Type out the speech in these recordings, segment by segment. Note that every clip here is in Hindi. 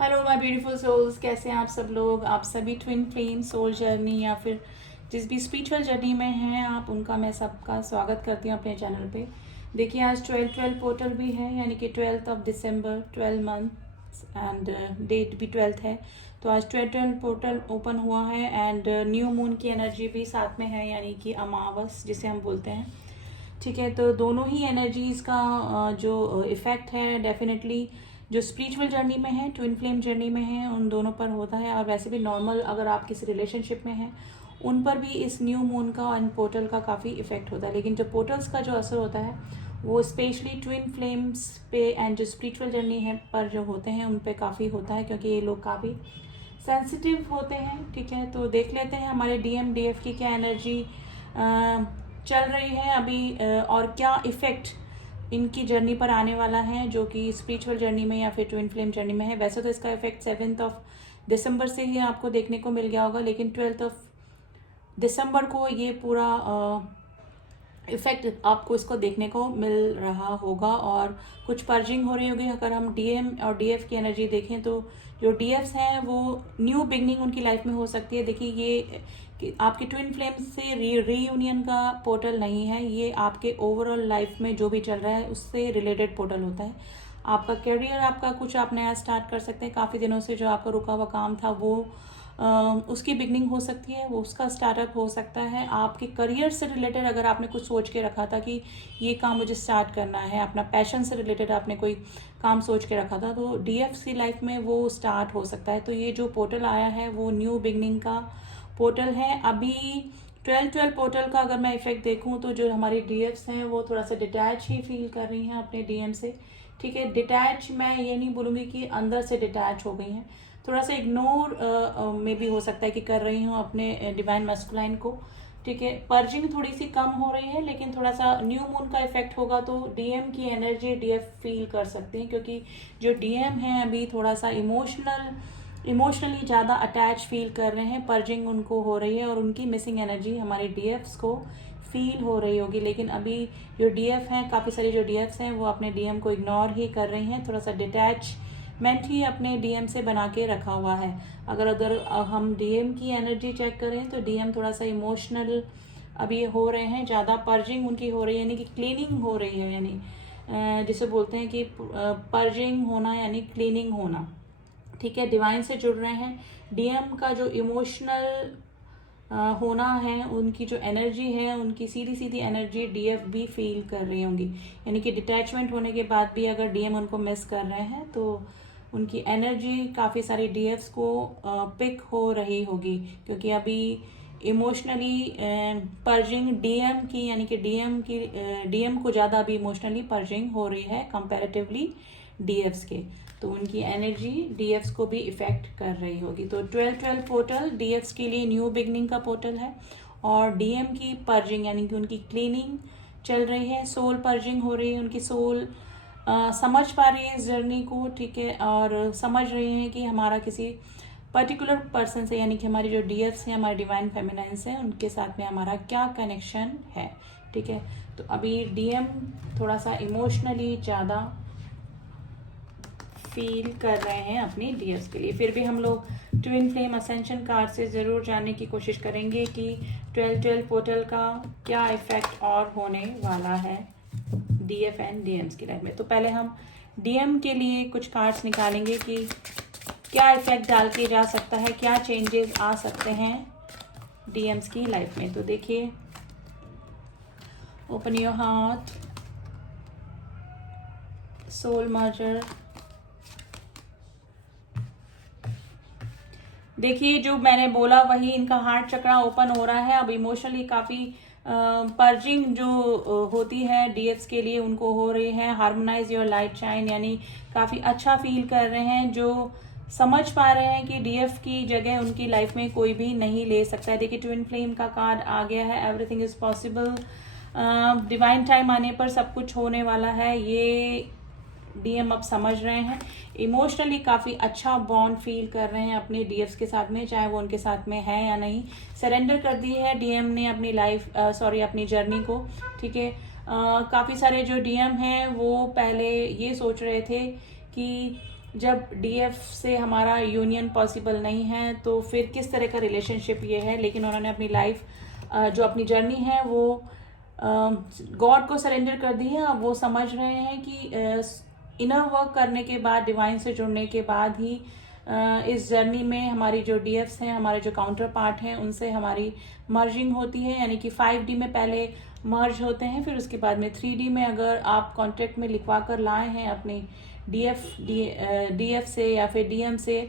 हेलो माय ब्यूटीफुल सोल्स, कैसे हैं आप सब लोग। आप सभी ट्विन फ्लेम सोल जर्नी या फिर जिस भी स्पिरिचुअल जर्नी में हैं आप, उनका मैं सबका स्वागत करती हूँ अपने चैनल पे। देखिए आज 12-12 पोर्टल भी है, यानी कि 12 दिसंबर 12 मंथ एंड डेट भी 12 है। तो आज 12 पोर्टल ओपन हुआ है एंड न्यू मून की एनर्जी भी साथ में है, यानी कि अमावस जिसे हम बोलते हैं। ठीक है, तो दोनों ही एनर्जीज का जो इफेक्ट है डेफिनेटली जो स्पिरिचुअल जर्नी में है, ट्विन फ्लेम जर्नी में है, उन दोनों पर होता है। और वैसे भी नॉर्मल अगर आप किसी रिलेशनशिप में हैं उन पर भी इस न्यू मून का और पोर्टल का काफ़ी इफेक्ट होता है। लेकिन जो पोर्टल्स का जो असर होता है वो स्पेशली ट्विन फ्लेम्स पे एंड जो स्पिरिचुअल जर्नी है पर जो होते हैं उन पे काफ़ी होता है, क्योंकि ये लोग काफ़ी सेंसिटिव होते हैं। ठीक है, तो देख लेते हैं हमारे डीएम डीएफ की क्या एनर्जी चल रही है अभी और क्या इफेक्ट इनकी जर्नी पर आने वाला है, जो कि स्पिरिचुअल जर्नी में या फिर ट्विन फ्लेम जर्नी में है। वैसे तो इसका इफेक्ट 7 दिसंबर से ही आपको देखने को मिल गया होगा, लेकिन 12 दिसंबर को ये पूरा इफेक्ट आपको इसको देखने को मिल रहा होगा और कुछ पर्जिंग हो रही होगी। अगर हम डीएम और डीएफ की एनर्जी देखें तो जो डीएफ्स हैं वो न्यू बिगनिंग उनकी लाइफ में हो सकती है। देखिए ये कि आपकी ट्विन फ्लेम से रीयूनियन का पोर्टल नहीं है, ये आपके ओवरऑल लाइफ में जो भी चल रहा है उससे रिलेटेड पोर्टल होता है। आपका करियर, आपका कुछ आप नया स्टार्ट कर सकते हैं। काफ़ी दिनों से जो आपका रुका हुआ काम था वो उसकी बिगनिंग हो सकती है, वो उसका स्टार्टअप हो सकता है। आपके करियर से रिलेटेड अगर आपने कुछ सोच के रखा था कि ये काम मुझे स्टार्ट करना है, अपना पैशन से रिलेटेड आपने कोई काम सोच के रखा था, तो डीएफ की लाइफ में वो स्टार्ट हो सकता है। तो ये जो पोर्टल आया है वो न्यू बिगनिंग का पोर्टल है। अभी 12-12 पोर्टल का अगर मैं इफेक्ट देखूं तो जो हमारी डीएफ्स हैं वो थोड़ा सा डिटैच ही फील कर रही हैं अपने डीएम से। ठीक है, डिटैच मैं ये नहीं बोलूँगी कि अंदर से डिटैच हो गई हैं, थोड़ा सा इग्नोर में भी हो सकता है कि कर रही हूँ अपने डिवाइन मैस्कुलाइन को। ठीक है, पर्जिंग थोड़ी सी कम हो रही है, लेकिन थोड़ा सा न्यू मून का इफेक्ट होगा तो डीएम की एनर्जी डीएफ फील कर सकते हैं, क्योंकि जो डीएम है अभी थोड़ा सा इमोशनली ज़्यादा अटैच फील कर रहे हैं। पर्जिंग उनको हो रही है और उनकी मिसिंग एनर्जी हमारे डीएफ्स को फील हो रही होगी। लेकिन अभी जो डीएफ हैं, काफ़ी सारी जो डीएफ्स हैं वो अपने डीएम को इग्नोर ही कर रही हैं, थोड़ा सा डिटैचमेंट ही अपने डीएम से बना के रखा हुआ है। अगर उधर हम डीएम की एनर्जी चेक करें तो डीएम थोड़ा सा इमोशनल अभी हो रहे हैं, ज़्यादा पर्जिंग उनकी हो रही है, यानी कि क्लीनिंग हो रही है, यानी जिसे बोलते हैं कि पर्जिंग होना यानी क्लीनिंग होना। ठीक है, डिवाइन से जुड़ रहे हैं। डीएम का जो इमोशनल होना है, उनकी जो एनर्जी है, उनकी सीधी सीधी एनर्जी डीएफ भी फील कर रही होंगी, यानी कि डिटैचमेंट होने के बाद भी अगर डीएम उनको मिस कर रहे हैं तो उनकी एनर्जी काफ़ी सारी डीएफ्स को पिक हो रही होगी, क्योंकि अभी इमोशनली पर्जिंग डीएम की, यानी कि डीएम को ज़्यादा अभी इमोशनली पर्जिंग हो रही है कंपैरेटिवली डीएफ्स के। तो उनकी एनर्जी डीएफ्स को भी इफेक्ट कर रही होगी। तो 12-12 पोर्टल डीएफ्स के लिए न्यू बिगनिंग का पोर्टल है और डीएम की पर्जिंग यानी कि उनकी क्लीनिंग चल रही है, सोल पर्जिंग हो रही है। उनकी सोल समझ पा रही है इस जर्नी को, ठीक है, और समझ रही है कि हमारा किसी पर्टिकुलर पर्सन से, यानी कि हमारी जो डीएफ्स हैं, हमारे डिवाइन फेमिनाइंस हैं, उनके साथ में हमारा क्या कनेक्शन है। ठीक है, तो अभी डीएम थोड़ा सा इमोशनली ज़्यादा फील कर रहे हैं अपनी डीएफ्स के लिए। फिर भी हम लोग ट्विन फ्लेम असेंशन कार्ड से ज़रूर जानने की कोशिश करेंगे कि 12-12 पोर्टल का क्या इफेक्ट और होने वाला है डीएफ एंड डीएम्स की लाइफ में। तो पहले हम डीएम के लिए कुछ कार्ड्स निकालेंगे कि क्या इफेक्ट डाल के जा सकता है, क्या चेंजेस आ सकते हैं डीएम्स की लाइफ में। तो देखिए, open your heart, soul merger. देखिए जो मैंने बोला वही, इनका हार्ट चक्रा ओपन हो रहा है। अब इमोशनली काफ़ी पर्जिंग जो होती है डीएफ्स के लिए उनको हो रही है। हार्मोनाइज योर लाइट शाइन, यानी काफ़ी अच्छा फील कर रहे हैं, जो समझ पा रहे हैं कि डीएफ की जगह उनकी लाइफ में कोई भी नहीं ले सकता है। देखिए ट्विन फ्लेम का कार्ड आ गया है, everything is possible. Divine time आने पर सब कुछ होने वाला है, ये डीएम अब समझ रहे हैं। इमोशनली काफ़ी अच्छा बॉन्ड फील कर रहे हैं अपने डीएफ्स के साथ में, चाहे वो उनके साथ में है या नहीं। सरेंडर कर दी है डीएम ने अपनी अपनी जर्नी को। ठीक है, काफ़ी सारे जो डीएम हैं वो पहले ये सोच रहे थे कि जब डीएफ से हमारा यूनियन पॉसिबल नहीं है तो फिर किस तरह का रिलेशनशिप ये है। लेकिन उन्होंने अपनी लाइफ जो अपनी जर्नी है वो गॉड को सरेंडर कर दी है। अब वो समझ रहे हैं कि इनर वर्क करने के बाद, डिवाइन से जुड़ने के बाद ही इस जर्नी में हमारी जो डीएफ्स हैं, हमारे जो काउंटर पार्ट हैं, उनसे हमारी मर्जिंग होती है। यानी कि 5D में पहले मर्ज होते हैं, फिर उसके बाद में 3D में अगर आप कॉन्ट्रैक्ट में लिखवा कर लाए हैं अपने डीएफ से या फिर डीएम से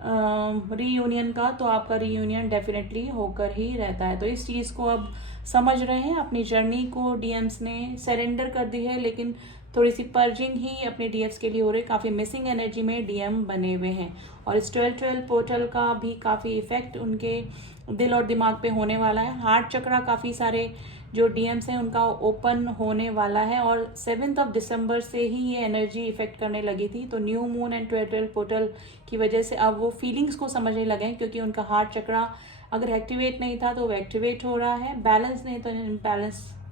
रीयूनियन का, तो आपका रीयूनियन डेफिनेटली होकर ही रहता है। तो इस चीज़ को अब समझ रहे हैं। अपनी जर्नी को डीएम्स ने सरेंडर कर दी है, लेकिन थोड़ी सी पर्जिंग ही अपने डीएफ्स के लिए हो रही है। काफ़ी मिसिंग एनर्जी में डीएम बने हुए हैं और इस 12-12 पोर्टल का भी काफ़ी इफेक्ट उनके दिल और दिमाग पे होने वाला है। हार्ट चक्रा काफ़ी सारे जो डीएम्स हैं उनका ओपन होने वाला है और 7 दिसंबर से ही ये एनर्जी इफेक्ट करने लगी थी। तो न्यू मून एंड 12-12 पोर्टल की वजह से अब वो फीलिंग्स को समझने लगे हैं, क्योंकि उनका हार्ट चक्रा अगर एक्टिवेट नहीं था तो वो एक्टिवेट हो रहा है, बैलेंस नहीं तो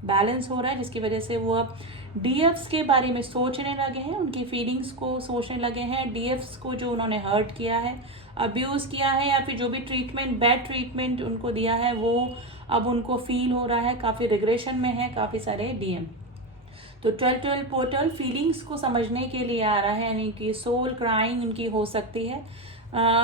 बैलेंस हो रहा है, जिसकी वजह से वो अब डीएफ्स के बारे में सोचने लगे हैं, उनकी फीलिंग्स को सोचने लगे हैं। डीएफ्स को जो उन्होंने हर्ट किया है, अब्यूज़ किया है, या फिर जो भी ट्रीटमेंट, बैड ट्रीटमेंट उनको दिया है, वो अब उनको फील हो रहा है। काफ़ी रिग्रेशन में है काफ़ी सारे डीएम। तो 12-12 पोर्टल फीलिंग्स को समझने के लिए आ रहा है, यानी कि सोल क्राइंग उनकी हो सकती है।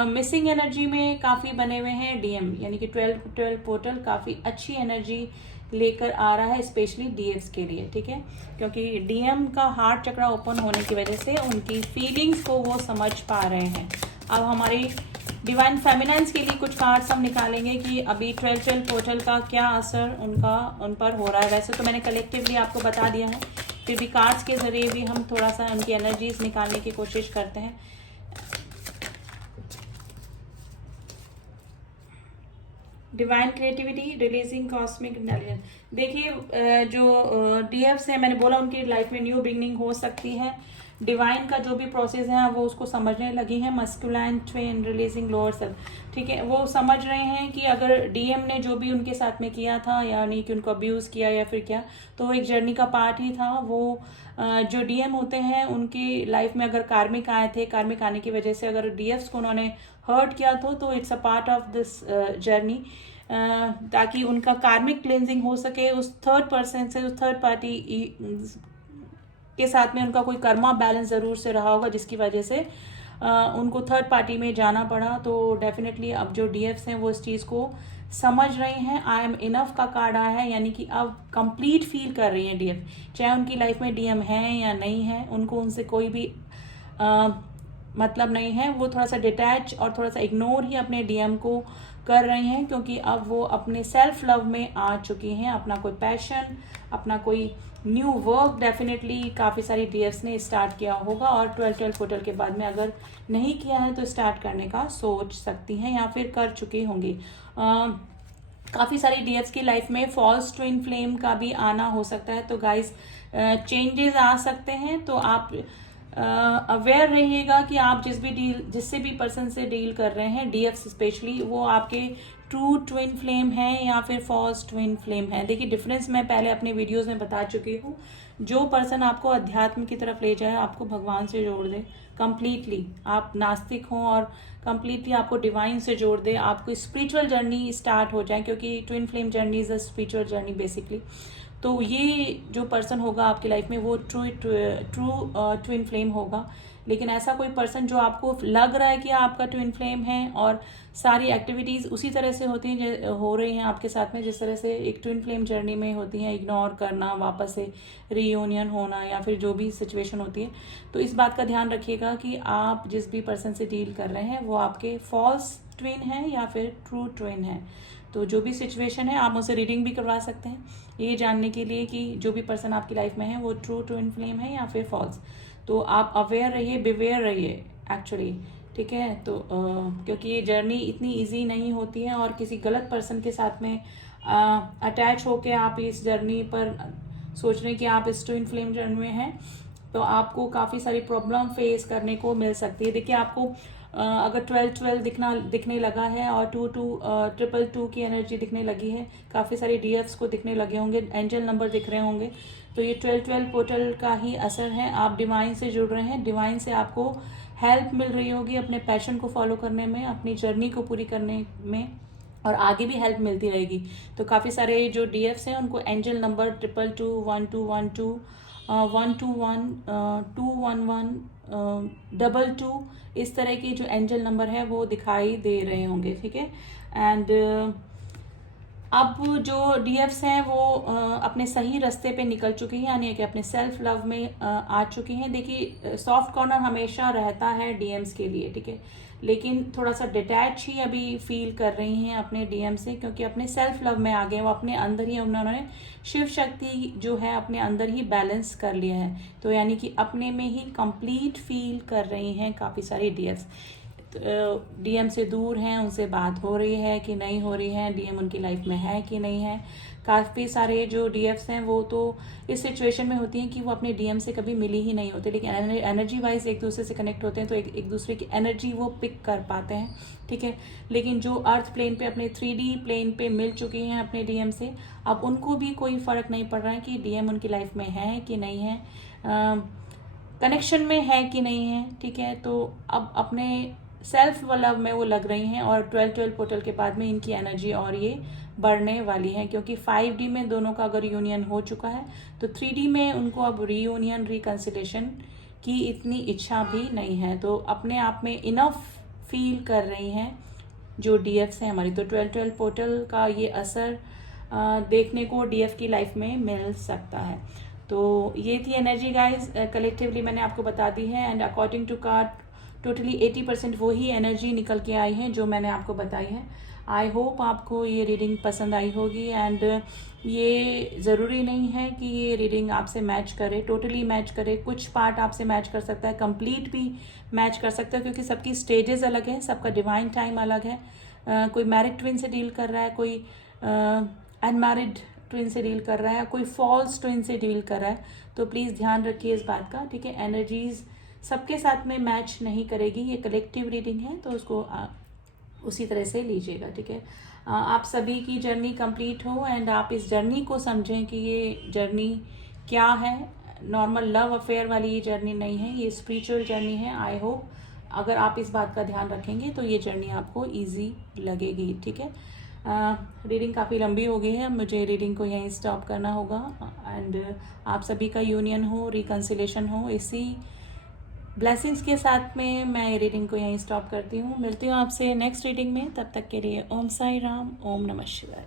मिसिंग एनर्जी में काफ़ी बने हुए हैं डीएम, यानी कि 12-12 पोर्टल काफ़ी अच्छी एनर्जी लेकर आ रहा है, स्पेशली डीएफ्स के लिए, ठीक है। क्योंकि डीएम का हार्ट चक्रा ओपन होने की वजह से उनकी फीलिंग्स को वो समझ पा रहे हैं। अब हमारी डिवाइन फेमिनाइन्स के लिए कुछ कार्ड्स हम निकालेंगे कि अभी 12-12 पोर्टल का क्या असर उन पर हो रहा है। वैसे तो मैंने कलेक्टिवली आपको बता दिया है, फिर भी कार्ड्स के जरिए भी हम थोड़ा सा उनकी एनर्जीज निकालने की कोशिश करते हैं। Divine creativity, releasing cosmic intelligence. देखिए जो डीएफ्स हैं, मैंने बोला उनकी लाइफ में न्यू बिगनिंग हो सकती है। डिवाइन का जो भी प्रोसेस है वो उसको समझने लगी हैं। Masculine Twain, releasing lower self, ठीक है। वो समझ रहे हैं कि अगर डीएम ने जो भी उनके साथ में किया था, यानी कि उनको अब्यूज़ किया या फिर क्या, तो वो एक जर्नी का पार्ट ही था। वो जो डीएम होते हैं उनकी लाइफ में अगर कार्मिक आए थे, कार्मिक आने की वजह से अगर डीएफ्स को उन्होंने हर्ट किया तो it's a part of this journey, ताकि उनका कार्मिक क्लेंजिंग हो सके। उस थर्ड पर्सन से, उस थर्ड पार्टी के साथ में उनका कोई कर्मा बैलेंस ज़रूर से रहा होगा, जिसकी वजह से उनको थर्ड पार्टी में जाना पड़ा। तो डेफिनेटली अब जो डीएफ्स हैं वो इस चीज़ को समझ रहे हैं। आई एम इनफ का कार्ड आया है, यानी कि अब कंप्लीट फील कर रही है डीएफ, चाहे उनकी लाइफ में डीएम है या नहीं है, उनको उनसे कोई भी मतलब नहीं है। वो थोड़ा सा डिटैच और थोड़ा सा इग्नोर ही अपने डीएम को कर रही हैं, क्योंकि अब वो अपने सेल्फ लव में आ चुकी हैं। अपना कोई पैशन, अपना कोई न्यू वर्क डेफिनेटली काफ़ी सारी डीएफ्स ने स्टार्ट किया होगा, और 12-12 पोर्टल के बाद में अगर नहीं किया है तो स्टार्ट करने का सोच सकती हैं या फिर कर चुकी होंगी। काफ़ी सारी डीएफ्स की लाइफ में फॉल्स ट्विन फ्लेम का भी आना हो सकता है। तो गाइस चेंजेस आ सकते हैं, तो आप अवेयर रहिएगा कि आप जिससे भी पर्सन से डील कर रहे हैं, डीएफ्स स्पेशली, वो आपके ट्रू ट्विन फ्लेम है या फिर फॉल्स ट्विन फ्लेम है। देखिए डिफरेंस मैं पहले अपने वीडियोस में बता चुकी हूँ। जो पर्सन आपको अध्यात्म की तरफ ले जाए, आपको भगवान से जोड़ दे कंप्लीटली, आप नास्तिक हों और कंप्लीटली आपको डिवाइन से जोड़ दे, आपको स्पिरिचुअल जर्नी स्टार्ट हो जाए, क्योंकि twin flame journey is a spiritual journey basically. तो ये जो पर्सन होगा आपकी लाइफ में वो ट्रू ट्विन फ्लेम होगा। लेकिन ऐसा कोई पर्सन जो आपको लग रहा है कि आपका ट्विन फ्लेम है और सारी एक्टिविटीज़ उसी तरह से होती हैं, हो रही हैं आपके साथ में जिस तरह से एक ट्विन फ्लेम जर्नी में होती हैं, इग्नोर करना, वापस से रीयूनियन होना या फिर जो भी सिचुएशन होती है, तो इस बात का ध्यान रखिएगा कि आप जिस भी पर्सन से डील कर रहे हैं वो आपके फॉल्स ट्विन है या फिर ट्रू ट्विन है। तो जो भी सिचुएशन है आप मुझसे रीडिंग भी करवा सकते हैं, ये जानने के लिए कि जो भी पर्सन आपकी लाइफ में है वो ट्रू ट्विन फ्लेम है या फिर फॉल्स। तो आप अवेयर रहिए, बिवेयर रहिए एक्चुअली, ठीक है। तो क्योंकि ये जर्नी इतनी इजी नहीं होती है, और किसी गलत पर्सन के साथ में अटैच होके आप इस जर्नी पर सोच रहे हैं कि आप इस ट्विन फ्लेम जर्नी में हैं, तो आपको काफ़ी सारी प्रॉब्लम फेस करने को मिल सकती है। देखिए आपको अगर 12 दिखने लगा है और 2 की एनर्जी दिखने लगी है, काफ़ी सारे डीएफ्स को दिखने लगे होंगे, एंजल नंबर दिख रहे होंगे, तो ये 12 पोर्टल का ही असर है। आप डिवाइन से जुड़ रहे हैं, डिवाइन से आपको हेल्प मिल रही होगी अपने पैशन को फॉलो करने में, अपनी जर्नी को पूरी करने में, और आगे भी हेल्प मिलती रहेगी। तो काफ़ी सारे जो डीएफ्स हैं उनको एंजल नंबर 222, 1212, 121, 211, 22, इस तरह के जो एंजल नंबर है वो दिखाई दे रहे होंगे, ठीक है। एंड अब जो डीएफ्स हैं वो अपने सही रास्ते पे निकल चुकी हैं, यानी कि अपने सेल्फ लव में आ चुकी हैं। देखिए, सॉफ्ट कॉर्नर हमेशा रहता है डीएम्स के लिए, ठीक है, लेकिन थोड़ा सा डिटैच ही अभी फील कर रही हैं अपने डीएम से, क्योंकि अपने सेल्फ लव में आ गए, वो अपने अंदर ही उन्होंने शिव शक्ति जो है अपने अंदर ही बैलेंस कर लिया है, तो यानी कि अपने में ही कंप्लीट फील कर रही हैं काफ़ी सारी डीएफ्स। डीएम से दूर हैं, उनसे बात हो रही है कि नहीं हो रही है, डीएम उनकी लाइफ में है कि नहीं है। काफ़ी सारे जो डीएफ्स हैं वो तो इस सिचुएशन में होती हैं कि वो अपने डीएम से कभी मिली ही नहीं होते, लेकिन एनर्जी वाइज एक दूसरे से कनेक्ट होते हैं, तो एक दूसरे की एनर्जी वो पिक कर पाते हैं, ठीक है। लेकिन जो अर्थ प्लेन पे, अपने 3D प्लेन पे मिल चुकी हैं अपने डीएम से, अब उनको भी कोई फ़र्क नहीं पड़ रहा है कि डीएम उनकी लाइफ में है कि नहीं है, कनेक्शन में है कि नहीं है, ठीक है। तो अब अपने सेल्फ लव में वो लग रही हैं, और 12 पोर्टल के बाद में इनकी एनर्जी और ये बढ़ने वाली है, क्योंकि 5D में दोनों का अगर यूनियन हो चुका है तो 3D में उनको अब रीयूनियन, रिकंसिलेशन की इतनी इच्छा भी नहीं है, तो अपने आप में इनफ फील कर रही हैं जो डीएफ्स हैं हमारी। तो 12 पोर्टल का ये असर देखने को डीएफ की लाइफ में मिल सकता है। तो ये थी एनर्जी गाइज, कलेक्टिवली मैंने आपको बता दी है, and according to card totally 80% वही एनर्जी निकल के आई है जो मैंने आपको बताई है। आई होप आपको ये रीडिंग पसंद आई होगी, एंड ये ज़रूरी नहीं है कि ये रीडिंग आपसे मैच करे, टोटली मैच करे, कुछ पार्ट आपसे मैच कर सकता है, कंप्लीट भी मैच कर सकता है, क्योंकि सबकी स्टेजेस अलग हैं, सबका डिवाइन टाइम अलग है। कोई मैरिड ट्विन से डील कर रहा है, कोई अनमैरिड ट्विन से डील कर रहा है, कोई फॉल्स ट्विन से डील कर रहा है, तो प्लीज़ ध्यान रखिए इस बात का, ठीक है। एनर्जीज़ सबके साथ में मैच नहीं करेगी, ये कलेक्टिव रीडिंग है, तो उसको उसी तरह से लीजिएगा, ठीक है। आप सभी की जर्नी कंप्लीट हो, एंड आप इस जर्नी को समझें कि ये जर्नी क्या है, नॉर्मल लव अफेयर वाली ये जर्नी नहीं है, ये स्पिरिचुअल जर्नी है। आई होप अगर आप इस बात का ध्यान रखेंगे तो ये जर्नी आपको ईजी लगेगी, ठीक है। रीडिंग काफ़ी लंबी हो गई है, मुझे रीडिंग को यहीं स्टॉप करना होगा, एंड आप सभी का यूनियन हो, रिकंसिलेशन हो, इसी ब्लेसिंग्स के साथ में मैं रीडिंग को यहीं स्टॉप करती हूँ। मिलती हूँ आपसे नेक्स्ट रीडिंग में, तब तक के लिए ओम साई राम, ओम नमः शिवाय।